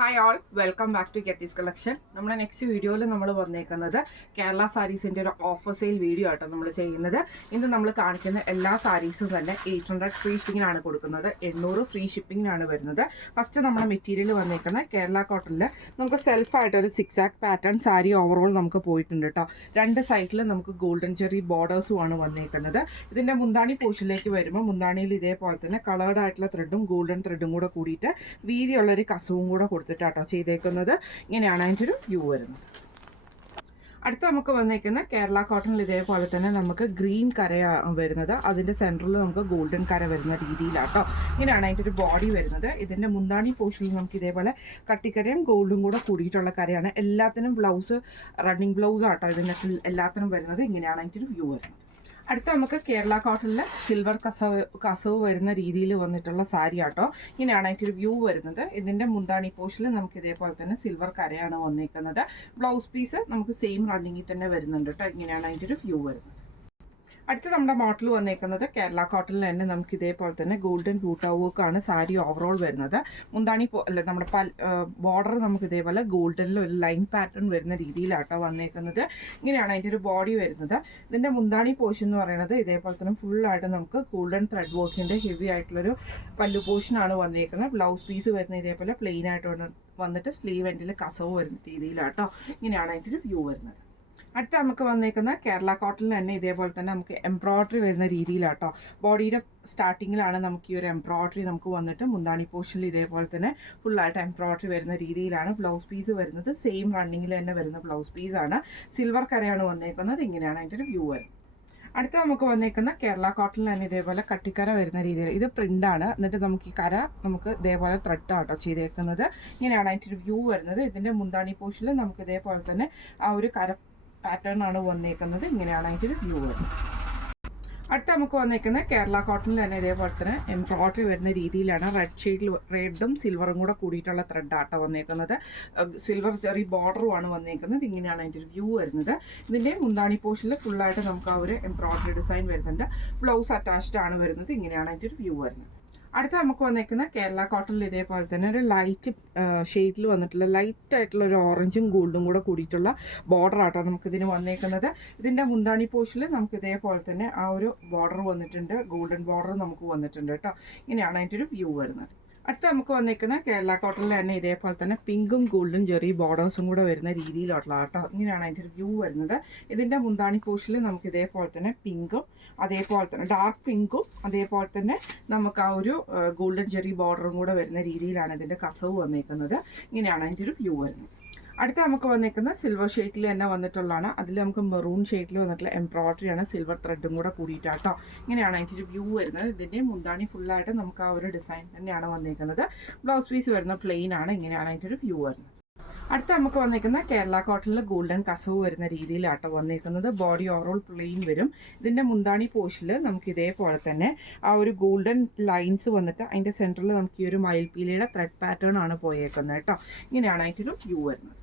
Hi all, welcome back to Geethi's collection. നമ്മുടെ next വീഡിയോയിൽ നമ്മൾ വന്നേക്കുന്നത് കേരള സാരീസിൻ്റെ ഒരു ഓഫർ സെയിൽ വീഡിയോ ആട്ടോ നമ്മൾ ചെയ്യുന്നത്. ഇന്ന് നമ്മൾ കാണിക്കുന്ന എല്ലാ സാരീസും തന്നെ 800 ഫ്രീ ഷിപ്പിങ്ങിനാണ് കൊടുക്കുന്നത്, 800 ഫ്രീ ഷിപ്പിങ്ങിനാണ് വരുന്നത്. ഫസ്റ്റ് നമ്മുടെ മെറ്റീരിയൽ വന്നേക്കുന്നത് കേരള കോട്ടണിൽ നമുക്ക് സെൽഫായിട്ടൊരു 6 പാറ്റേൺ സാരി ഓവറോൾ നമുക്ക് പോയിട്ടുണ്ട് കേട്ടോ. രണ്ട് സൈഡിൽ നമുക്ക് ഗോൾഡൻ ചെറി ബോർഡേഴ്സുമാണ് വന്നേക്കുന്നത്. ഇതിൻ്റെ മുന്താണി പോർഷനിലേക്ക് വരുമ്പോൾ മുന്താണിയിൽ ഇതേപോലെ തന്നെ കളേർഡ് ആയിട്ടുള്ള ത്രെഡും ഗോൾഡൻ ത്രെഡും കൂടെ കൂടിയിട്ട് വീതിയുള്ളൊരു കസവും കൂടെ കൊടുത്തിട്ടാട്ടോ ചെയ്തേക്കുന്നത്. ഇങ്ങനെയാണ് അതിൻ്റെ ഒരു വ്യൂ വരുന്നത്. അടുത്ത നമുക്ക് വന്നേക്കുന്ന കേരള കോട്ടണിൽ ഇതേപോലെ തന്നെ നമുക്ക് ഗ്രീൻ കര വരുന്നത്, അതിൻ്റെ സെൻറ്ററിൽ നമുക്ക് ഗോൾഡൻ കര വരുന്ന രീതിയിലാട്ടോ. ഇങ്ങനെയാണ് അതിൻ്റെ ഒരു ബോഡി വരുന്നത്. ഇതിൻ്റെ മുന്താണി പോർഷനിൽ നമുക്ക് ഇതേപോലെ കട്ടിക്കരയും ഗോൾഡും കൂടെ കൂടിയിട്ടുള്ള കരയാണ്. എല്ലാത്തിനും ബ്ലൗസ് റണ്ണിങ് ബ്ലൗസ് ആട്ടോ ഇതിൻ്റെ എല്ലാത്തിനും വരുന്നത്. ഇങ്ങനെയാണ് അതിൻ്റെ ഒരു വ്യൂ വരുന്നത്. അടുത്ത നമുക്ക് കേരള കോട്ടണിൽ സിൽവർ കസവ് വരുന്ന രീതിയിൽ വന്നിട്ടുള്ള സാരി ആട്ടോ. ഇങ്ങനെയാണ് അതിൻ്റെ ഒരു വ്യൂ വരുന്നത്. ഇതിൻ്റെ മുന്താണി പോർഷനിൽ നമുക്ക് ഇതേപോലെ തന്നെ സിൽവർ കരയാണ് വന്നിരിക്കുന്നത്. ബ്ലൗസ് പീസ് നമുക്ക് സെയിം റണ്ണിങ്ങിൽ തന്നെ വരുന്നുണ്ട് കേട്ടോ. ഇങ്ങനെയാണ് അതിൻ്റെ ഒരു വ്യൂ വരുന്നത്. അടുത്ത നമ്മുടെ മോഡൽ വന്നേക്കുന്നത് കേരള കോട്ടണിൽ തന്നെ നമുക്ക് ഇതേപോലെ തന്നെ ഗോൾഡൻ ബൂട്ടാ വർക്കാണ് സാരി ഓവറോൾ വരുന്നത്. മുന്താണി നമ്മുടെ ബോർഡർ നമുക്ക് ഇതേപോലെ ഗോൾഡനിൽ ഒരു ലൈൻ പാറ്റേൺ വരുന്ന രീതിയിലാട്ടോ വന്നേക്കുന്നത്. ഇങ്ങനെയാണ് അതിൻ്റെ ഒരു ബോഡി വരുന്നത്. ഇതിൻ്റെ മുന്താണി പോർഷൻ എന്ന് പറയുന്നത് ഇതേപോലെ തന്നെ ഫുള്ളായിട്ട് നമുക്ക് ഗോൾഡൻ ത്രെഡ് വർക്കിൻ്റെ ഹെവി ആയിട്ടുള്ളൊരു പല്ലു പോർഷനാണ് വന്നേക്കുന്നത്. ബ്ലൗസ് പീസ് വരുന്ന ഇതേപോലെ പ്ലെയിൻ ആയിട്ട് വന്നിട്ട് സ്ലീവ് എൻഡിൽ കസവ് വരുന്ന രീതിയിലാട്ടോ. ഇങ്ങനെയാണ് അതിൻ്റെ ഒരു വ്യൂ വരുന്നത്. അടുത്ത നമുക്ക് വന്നേക്കുന്ന കേരള കോട്ടണിൽ തന്നെ ഇതേപോലെ തന്നെ നമുക്ക് എംബ്രോയ്ഡറി വരുന്ന രീതിയിലാട്ടോ. ബോഡിയുടെ സ്റ്റാർട്ടിങ്ങിലാണ് നമുക്ക് ഈ ഒരു എംബ്രോയ്ഡറി നമുക്ക് വന്നിട്ട് മുന്താണി പോർഷനിൽ ഇതേപോലെ തന്നെ ഫുള്ളായിട്ട് എംബ്രോയ്ഡറി വരുന്ന രീതിയിലാണ് ബ്ലൗസ് പീസ് വരുന്നത്. സെയിം റണ്ണിങ്ങിൽ തന്നെ വരുന്ന ബ്ലൗസ് പീസാണ്. സിൽവർ കരയാണ് വന്നേക്കുന്നത്. ഇങ്ങനെയാണ് അതിൻ്റെ ഒരു വ്യൂ വരുന്നത്. അടുത്ത നമുക്ക് വന്നേക്കുന്ന കേരള കോട്ടണിൽ തന്നെ ഇതേപോലെ കട്ടിക്കര വരുന്ന രീതിയിൽ ഇത് പ്രിൻ്റാണ്. എന്നിട്ട് നമുക്ക് ഈ കര നമുക്ക് ഇതേപോലെ ത്രെഡ് ആട്ടോ ചെയ്തേക്കുന്നത്. ഇങ്ങനെയാണ് അതിൻ്റെ ഒരു വ്യൂ വരുന്നത്. ഇതിൻ്റെ മുന്താണി പോർഷനിൽ നമുക്ക് ഇതേപോലെ തന്നെ ആ ഒരു കര പാറ്റേൺ ആണ് വന്നേക്കുന്നത്. ഇങ്ങനെയാണ് അതിൻ്റെ ഒരു വ്യൂ വരുന്നത്. അടുത്ത നമുക്ക് വന്നേക്കുന്നത് കേരള കോട്ടണിൽ തന്നെ ഇതേപോലെ തന്നെ എംബ്രോയ്ഡറി വരുന്ന രീതിയിലാണ്. റെഡും സിൽവറും കൂടെ കൂടിയിട്ടുള്ള ത്രെഡ് ആട്ടോ വന്നേക്കുന്നത്. സിൽവർ ചെറിയ ബോർഡറുമാണ് വന്നേക്കുന്നത്. ഇങ്ങനെയാണ് അതിൻ്റെ ഒരു വ്യൂ വരുന്നത്. ഇതിൻ്റെ മുന്താണി പോർഷനിൽ ഫുള്ളായിട്ട് നമുക്ക് ആ ഒരു എംബ്രോയ്ഡറി ഡിസൈൻ വരുന്നുണ്ട്. ബ്ലൗസ് അറ്റാച്ച്ഡ് ആണ് വരുന്നത്. ഇങ്ങനെയാണ് അതിൻ്റെ ഒരു വ്യൂ വരുന്നത്. അടുത്ത നമുക്ക് വന്നേക്കുന്ന കേരള കോട്ടണിൽ ഇതേപോലെ തന്നെ ഒരു ലൈറ്റ് ഷെയ്ഡിൽ വന്നിട്ടുള്ള ലൈറ്റ് ആയിട്ടുള്ള ഒരു ഓറഞ്ചും ഗോൾഡും കൂടെ കൂടിയിട്ടുള്ള ബോർഡർ ആട്ടോ നമുക്കിതിന് വന്നേക്കുന്നത്. ഇതിൻ്റെ മുന്താണി പോർഷനിൽ നമുക്ക് ഇതേപോലെ തന്നെ ആ ഒരു ബോർഡർ വന്നിട്ടുണ്ട്. ഗോൾഡൻ ബോർഡർ നമുക്ക് വന്നിട്ടുണ്ട് കേട്ടോ. ഇങ്ങനെയാണ് അതിൻ്റെ ഒരു വ്യൂ വരുന്നത്. അടുത്ത നമുക്ക് വന്നേക്കുന്ന കേരള കോട്ടണിൽ തന്നെ ഇതേപോലെ തന്നെ പിങ്കും ഗോൾഡൻ ചെറിയ ബോർഡേഴ്സും കൂടെ വരുന്ന രീതിയിലുള്ള കേട്ടോ. ഇങ്ങനെയാണ് അതിൻ്റെ ഒരു വ്യൂ വരുന്നത്. ഇതിൻ്റെ മുന്താണി പോർഷനിൽ നമുക്ക് ഇതേപോലെ തന്നെ പിങ്കും അതേപോലെ തന്നെ ഡാർക്ക് പിങ്കും അതേപോലെ തന്നെ നമുക്ക് ആ ഒരു ഗോൾഡൻ ചെറിയ ബോർഡറും കൂടെ വരുന്ന രീതിയിലാണ് ഇതിൻ്റെ കസവ് വന്നേക്കുന്നത്. ഇങ്ങനെയാണ് അതിൻ്റെ ഒരു വ്യൂ വരുന്നത്. അടുത്ത നമുക്ക് വന്നേക്കുന്ന സിൽവർ ഷെയ്ഡിൽ തന്നെ വന്നിട്ടുള്ളതാണ്. അതിൽ നമുക്ക് മെറൂൺ ഷെയ്ഡിൽ വന്നിട്ടുള്ള എംബ്രോയ്ഡറിയാണ് സിൽവർ ത്രെഡും കൂടെ കൂടിയിട്ടാട്ടോ. ഇങ്ങനെയാണ് അതിൻ്റെ ഒരു വ്യൂ വരുന്നത്. ഇതിൻ്റെ മുന്താണി ഫുള്ളായിട്ട് നമുക്ക് ആ ഒരു ഡിസൈൻ തന്നെയാണ് വന്നേക്കുന്നത്. ബ്ലൗസ് പീസ് വരുന്ന പ്ലെയിൻ ആണ്. ഇങ്ങനെയാണ് അതിൻ്റെ ഒരു വ്യൂ വരുന്നത്. അടുത്ത നമുക്ക് വന്നേക്കുന്ന കേരള കോട്ടണിൽ ഗോൾഡൻ കസവ് വരുന്ന രീതിയിലാട്ടോ വന്നേക്കുന്നത്. ബോഡി ഓവറോൾ പ്ലെയിൻ വരും. ഇതിൻ്റെ മുന്താണി പോർഷനിൽ നമുക്ക് ഇതേപോലെ തന്നെ ആ ഒരു ഗോൾഡൻ ലൈൻസ് വന്നിട്ട് അതിൻ്റെ സെൻറ്ററിൽ നമുക്ക് ഈ ഒരു മയിൽപ്പീലിയുടെ ത്രെഡ് പാറ്റേൺ ആണ് പോയേക്കുന്നത് കേട്ടോ. ഇങ്ങനെയാണ് അതിൻ്റെ ഒരു വ്യൂ വരുന്നത്.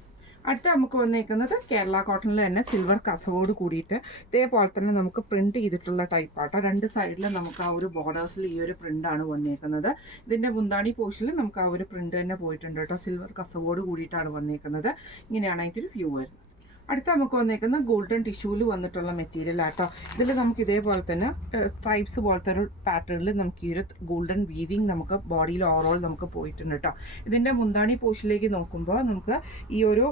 അടുത്ത നമുക്ക് വന്നേക്കുന്നത് കേരള കോട്ടണിൽ തന്നെ സിൽവർ കസവോട് കൂടിയിട്ട് ഇതേപോലെ തന്നെ നമുക്ക് പ്രിൻറ്റ് ചെയ്തിട്ടുള്ള ടൈപ്പാട്ടോ. രണ്ട് സൈഡിലും നമുക്ക് ആ ഒരു ബോർഡേഴ്സിൽ ഈ ഒരു പ്രിൻ്റാണ് വന്നേക്കുന്നത്. ഇതിൻ്റെ മുന്താണി പോർഷനിൽ നമുക്ക് ആ ഒരു പ്രിൻ്റ് തന്നെ പോയിട്ടുണ്ട് കേട്ടോ. സിൽവർ കസവോട് കൂടിയിട്ടാണ് വന്നേക്കുന്നത്. ഇങ്ങനെയാണ് അതിൻ്റെ ഒരു വ്യൂ വരുന്നത്. അടുത്ത നമുക്ക് വന്നേക്കുന്ന ഗോൾഡൻ ടിഷ്യൂവിൽ വന്നിട്ടുള്ള മെറ്റീരിയൽ ആട്ടോ. ഇതിൽ നമുക്ക് ഇതേപോലെ തന്നെ സ്ട്രൈപ്സ് പോലത്തെ ഒരു പാറ്റേണിൽ നമുക്ക് ഈ ഒരു ഗോൾഡൻ വീവിങ് നമുക്ക് ബോഡിയിൽ ഓവറോൾ നമുക്ക് പോയിട്ടുണ്ട് കേട്ടോ. ഇതിൻ്റെ മുന്താണി പോർഷനിലേക്ക് നോക്കുമ്പോൾ നമുക്ക് ഈ ഒരു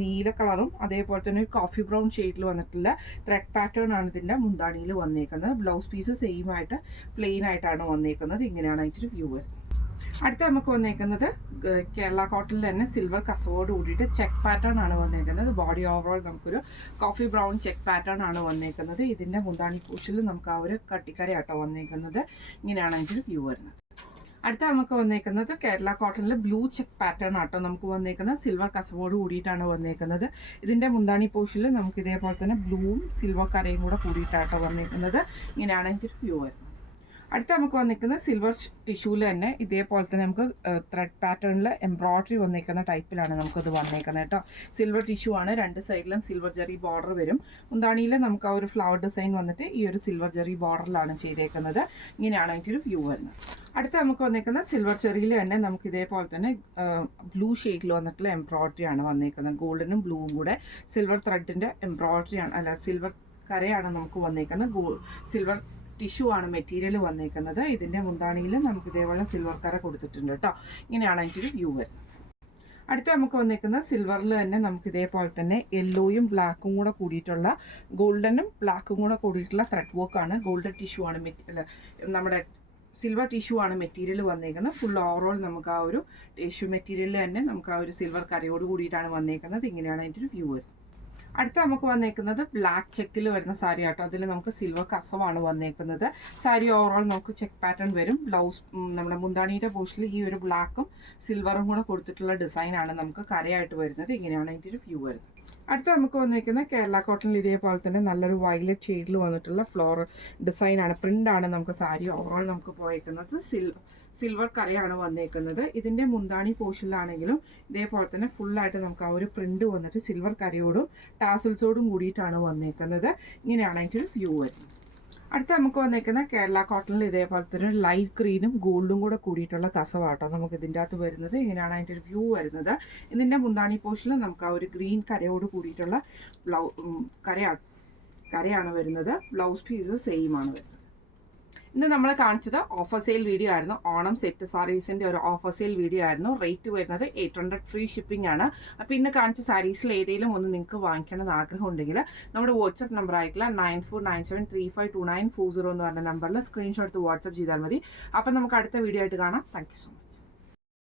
നീല കളറും അതേപോലെ തന്നെ ഒരു കോഫി ബ്രൗൺ ഷെയ്ഡിൽ വന്നിട്ടുള്ള ത്രെഡ് പാറ്റേൺ ആണ് ഇതിൻ്റെ മുന്താണിയിൽ വന്നേക്കുന്നത്. ബ്ലൗസ് പീസ് സെയിം ആയിട്ട് പ്ലെയിൻ ആയിട്ടാണ് വന്നേക്കുന്നത്. ഇങ്ങനെയാണ് അതിൻ്റെ ഒരു വ്യൂ വരുന്നത്. അടുത്ത നമുക്ക് വന്നേക്കുന്നത് കേരള കോട്ടണിൽ തന്നെ സിൽവർ കസവോട് കൂടിയിട്ട് ചെക്ക് പാറ്റേൺ ആണ് വന്നേക്കുന്നത്. ബോഡി ഓവറോൾ നമുക്കൊരു കോഫി ബ്രൗൺ ചെക്ക് പാറ്റേൺ ആണ് വന്നേക്കുന്നത്. ഇതിൻ്റെ മുന്താണി പൂഷിൽ നമുക്ക് ആ ഒരു കട്ടിക്കരയാട്ടോ വന്നേക്കുന്നത്. ഇങ്ങനെയാണ് അതിൻ്റെ ഒരു വ്യൂ വരുന്നത്. അടുത്ത നമുക്ക് വന്നേക്കുന്നത് കേരള കോട്ടണിൽ ബ്ലൂ ചെക്ക് പാറ്റേൺ ആട്ടോ നമുക്ക് വന്നേക്കുന്നത്. സിൽവർ കസവോട് കൂടിയിട്ടാണ് വന്നേക്കുന്നത്. ഇതിൻ്റെ മുന്താണി പോർഷനിൽ നമുക്ക് ഇതേപോലെ തന്നെ ബ്ലൂവും സിൽവർ കരയും കൂടെ കൂടിയിട്ടാട്ടോ വന്നേക്കുന്നത്. ഇങ്ങനെയാണ് അതിൻ്റെ ഒരു വ്യൂ വരുന്നത്. അടുത്ത നമുക്ക് വന്നിരിക്കുന്ന സിൽവർ ടിഷ്യൂവിൽ തന്നെ ഇതേപോലെ തന്നെ നമുക്ക് ത്രെഡ് പാറ്റേണിൽ എംബ്രോയ്ഡറി വന്നിരിക്കുന്ന ടൈപ്പിലാണ് നമുക്കത് വന്നേക്കുന്നത് കേട്ടോ. സിൽവർ ടിഷ്യൂ ആണ്, രണ്ട് സൈഡിലും സിൽവർ ജെറി ബോർഡർ വരും. മുന്താണിയിൽ നമുക്ക് ആ ഒരു ഫ്ലവർ ഡിസൈൻ വന്നിട്ട് ഈ ഒരു സിൽവർ ജെറി ബോർഡറിലാണ് ചെയ്തേക്കുന്നത്. ഇങ്ങനെയാണ് അതിൻ്റെ ഒരു വ്യൂ വരുന്നത്. അടുത്ത നമുക്ക് വന്നിരിക്കുന്ന സിൽവർ ചെറിയിൽ തന്നെ നമുക്ക് ഇതേപോലെ തന്നെ ബ്ലൂ ഷെയ്ഡിൽ വന്നിട്ടുള്ള എംബ്രോയ്ഡറി ആണ് വന്നിരിക്കുന്നത്. ഗോൾഡനും ബ്ലൂവും കൂടെ സിൽവർ ത്രെഡിൻ്റെ എംബ്രോയ്ഡറി ആണ്, അല്ല സിൽവർ കരയാണ് നമുക്ക് വന്നിരിക്കുന്നത്. സിൽവർ ടിഷ്യൂ ആണ് മെറ്റീരിയൽ വന്നിരിക്കുന്നത്. ഇതിൻ്റെ മുന്താണിയിൽ നമുക്ക് ഇതേപോലെ സിൽവർ കര കൊടുത്തിട്ടുണ്ട് കേട്ടോ. ഇങ്ങനെയാണ് അതിൻ്റെ ഒരു വ്യൂ വരുന്നത്. അടുത്ത നമുക്ക് വന്നിരിക്കുന്ന സിൽവറിൽ തന്നെ നമുക്ക് ഇതേപോലെ തന്നെ യെല്ലോയും ബ്ലാക്കും കൂടെ കൂടിയിട്ടുള്ള ഗോൾഡനും ബ്ലാക്കും കൂടെ കൂടിയിട്ടുള്ള ത്രെഡ് വർക്കാണ്. ഗോൾഡൻ ടിഷ്യൂ ആണ് നമ്മുടെ സിൽവർ ടിഷ്യൂ ആണ് മെറ്റീരിയൽ വന്നേക്കുന്നത്. ഫുൾ ഓവറോൾ നമുക്ക് ആ ഒരു ടിഷ്യൂ മെറ്റീരിയലിൽ തന്നെ നമുക്ക് ആ ഒരു സിൽവർ കരയോട് കൂടിയിട്ടാണ് വന്നേക്കുന്നത്. ഇങ്ങനെയാണ് അതിൻ്റെ ഒരു വ്യൂ വരുന്നത്. അടുത്ത നമുക്ക് വന്നേക്കുന്നത് ബ്ലാക്ക് ചെക്കിൽ വരുന്ന സാരി ആട്ടോ. അതിൽ നമുക്ക് സിൽവർ കസവാണ് വന്നേക്കുന്നത്. സാരി ഓവറോൾ നമുക്ക് ചെക്ക് പാറ്റേൺ വരും. ബ്ലൗസ് നമ്മുടെ മുന്താണിയുടെ പോർഷനിൽ ഈ ഒരു ബ്ലാക്കും സിൽവറും കൂടെ കൊടുത്തിട്ടുള്ള ഡിസൈനാണ് നമുക്ക് കരയായിട്ട് വരുന്നത്. ഇങ്ങനെയാണ് അതിൻ്റെ ഒരു വ്യൂ വരുന്നത്. അടുത്ത നമുക്ക് വന്നിരിക്കുന്ന കേരള കോട്ടണിൽ ഇതേപോലെ തന്നെ നല്ലൊരു വയലറ്റ് ഷെയ്ഡിൽ വന്നിട്ടുള്ള ഫ്ലോറൽ ഡിസൈനാണ്, പ്രിൻ്റാണ് നമുക്ക് സാരി ഓവറോൾ നമുക്ക് പോയേക്കുന്നത്. സിൽവർ കരയാണ് വന്നേക്കുന്നത്. ഇതിൻ്റെ മുന്താണി പോർഷനിലാണെങ്കിലും ഇതേപോലെ തന്നെ ഫുള്ളായിട്ട് നമുക്ക് ആ ഒരു പ്രിൻ്റ് വന്നിട്ട് സിൽവർ കരയോടും ടാസിൽസോടും കൂടിയിട്ടാണ് വന്നേക്കുന്നത്. ഇങ്ങനെയാണ് അതിൻ്റെ ഒരു വ്യൂ വരുന്നത്. അടുത്ത നമുക്ക് വന്നേക്കുന്ന കേരള കോട്ടണിൽ ഇതേപോലെ തന്നെ ലൈറ്റ് ഗ്രീനും ഗോൾഡും കൂടെ കൂടിയിട്ടുള്ള കസവാട്ടോ നമുക്ക് ഇതിൻ്റെ അകത്ത് വരുന്നത്. ഇങ്ങനെയാണ് അതിൻ്റെ ഒരു വ്യൂ വരുന്നത്. ഇതിൻ്റെ മുന്താണി പോർഷനിൽ നമുക്ക് ആ ഒരു ഗ്രീൻ കരയോട് കൂടിയിട്ടുള്ള കരയാണ് വരുന്നത്. ബ്ലൗസ് പീസ് സെയിം ആണ് വരുന്നത്. ഇന്ന് നമ്മൾ കാണിച്ചത് ഓഫർ സെയിൽ വീഡിയോ ആയിരുന്നു. ഓണം സെറ്റ് സാരീസിൻ്റെ ഒരു ഓഫർ സെയിൽ വീഡിയോ ആയിരുന്നു. റേറ്റ് വരുന്നത് 800 ഫ്രീ ഷിപ്പിംഗ് ആണ്. അപ്പോൾ ഇന്ന് കാണിച്ച സാരീസിൽ ഏതെങ്കിലും ഒന്ന് നിങ്ങൾക്ക് വാങ്ങിക്കണമെന്ന് ആഗ്രഹം ഉണ്ടെങ്കിൽ നമ്മുടെ വാട്സപ്പ് നമ്പർ ആയിട്ടുള്ള 9497352940 എന്ന് പറഞ്ഞ നമ്പറിൽ സ്ക്രീൻഷോട്ട് എടുത്ത് വാട്സപ്പ് ചെയ്താൽ മതി. അപ്പോൾ നമുക്ക് അടുത്ത വീഡിയോ ആയിട്ട് കാണാം. Thank you so much.